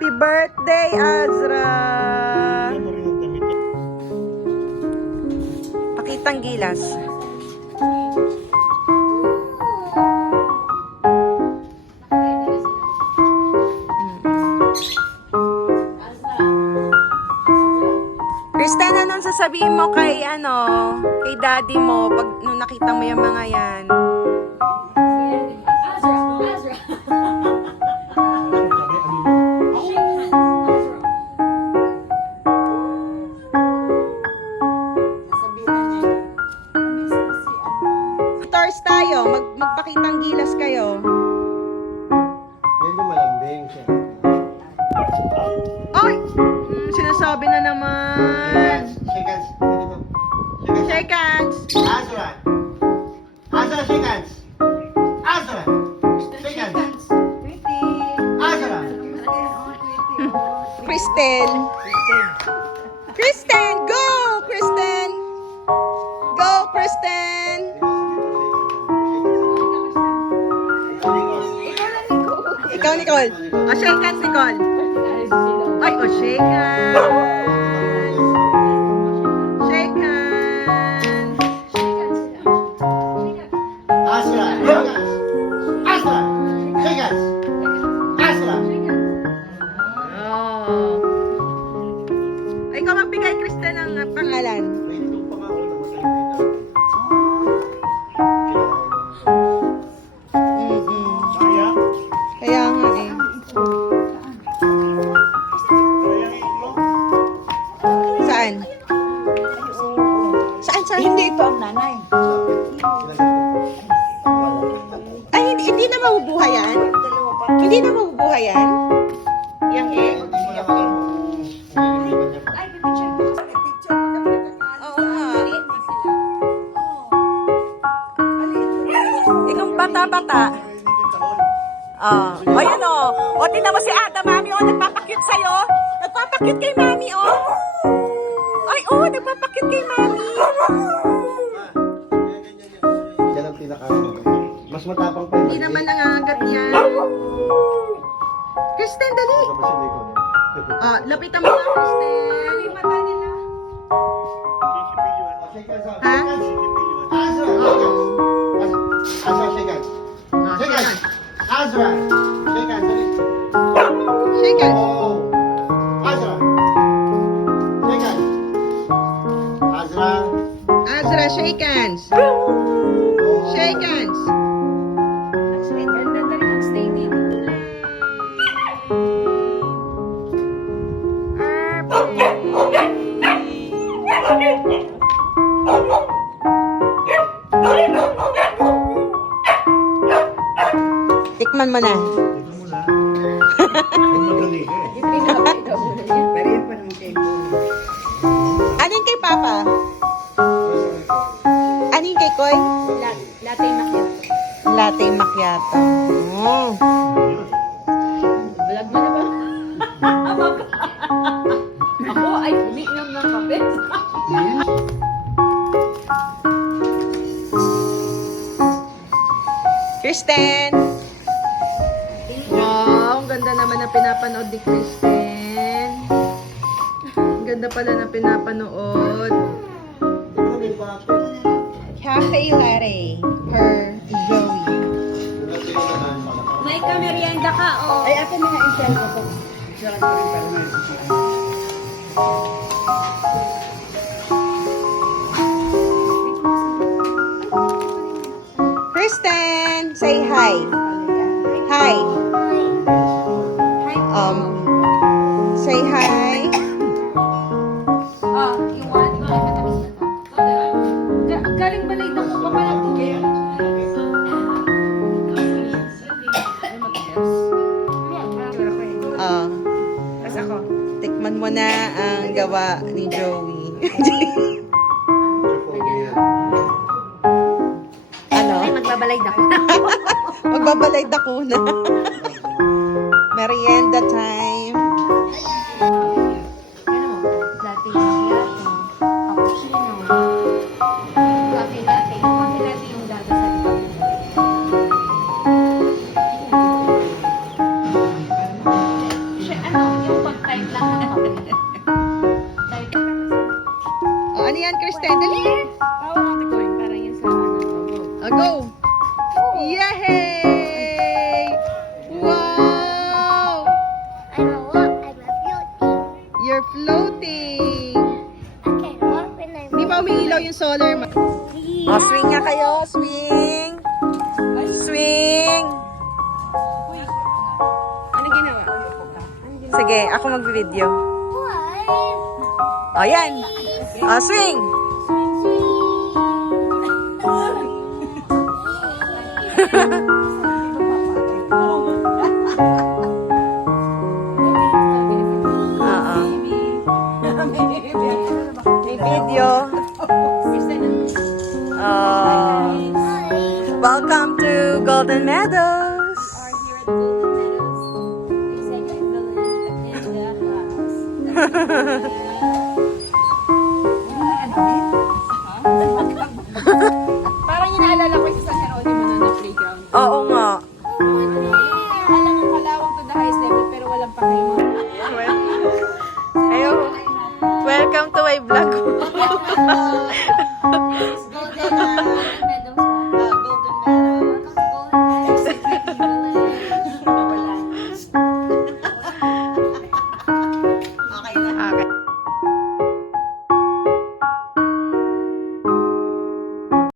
Happy birthday, Azra! Pakitang gilas. Kristen, anong sasabihin mo kay kay daddy mo pag nung nakita mo yung mga yan? Tours tayo, magpakitang gilas kayo. Medyo malambing siya. Ay! Sinasabi na naman. Shake hands. Shake hands. Azra. Azra, shake hands. Azra. Shake hands. Azra. Kristen. Kristen, go! Kristen. Go, Kristen. Ikaw, Nicole. O, shake hands, Nicole. Ay, o, shake hands. Shake hands. Azra. Shake hands. Azra. Shake hands. Azra. Oh. Ikaw magbigay, Kristen, ng pangalan. Wait, nung pangako na matay. Kaya? Kaya nga eh. Saan? Saan? Hindi ito ang nanay. Ay, hindi na mabubuhay yan? Hindi na mabubuhay yan? Yang eh? Oo nga. Ikaw bata-bata. O yun o. O, tingnan mo si Ada, mami o, nagpapakute sa'yo. Nagpapakute kay mami o. Ay, o, nagpapakute kay mami. Yan ang pinaka. Mas matapang pa Hindi naman nangangagat yan. Kristen, dali. Tapos hindi ko. Lapitan mo na, Kristen. Yung mata nila. Ha? Azra. Azra, shake hands. Shake hands. Azra. Shake hands. Shake hands. Oh. Azra. Shake hands. Azra. Azra, shake hands. Shake hands. Tikman mo na. Anin kay Papa? Anin kay Koy? Latte macchiato. Latte macchiato. Oh. Vlog mo na ba? Ako ay umiinom ng kape. Kristen! Wow, ang ganda naman na pinapanood ni Kristen. Ang ganda pala na pinapanood. Cafe latte per Joey. May kamerienda ka, oh. Ay, ako mga intern ko po. Siya ko rin para may Kristen, say hi. Hi. Say hi. Yung one, yung matamis na to. Galing balay na ko pa pala to. Tapos ako. Tikman mo na ang gawa ni Joey. Ano? Ay, magbabalay na ko. Magbabalay dako na. Merienda time. Latte macchiato. Cappuccino. Cafe latte. Yung cafe latte yung dagat sa likod. Siya, ano? Go! Yay! Wow! I'm a what? I'm a floating. You're floating. I can walk when I'm Di ba umiilaw yung solar? Oh, swing nga kayo. Swing. Swing. Ano ginawa? Sige, ako mag-video. Oh, yan. Oh, swing. May video. Welcome to Golden Meadows. Or here at Golden Meadows. They said in village, but in the house.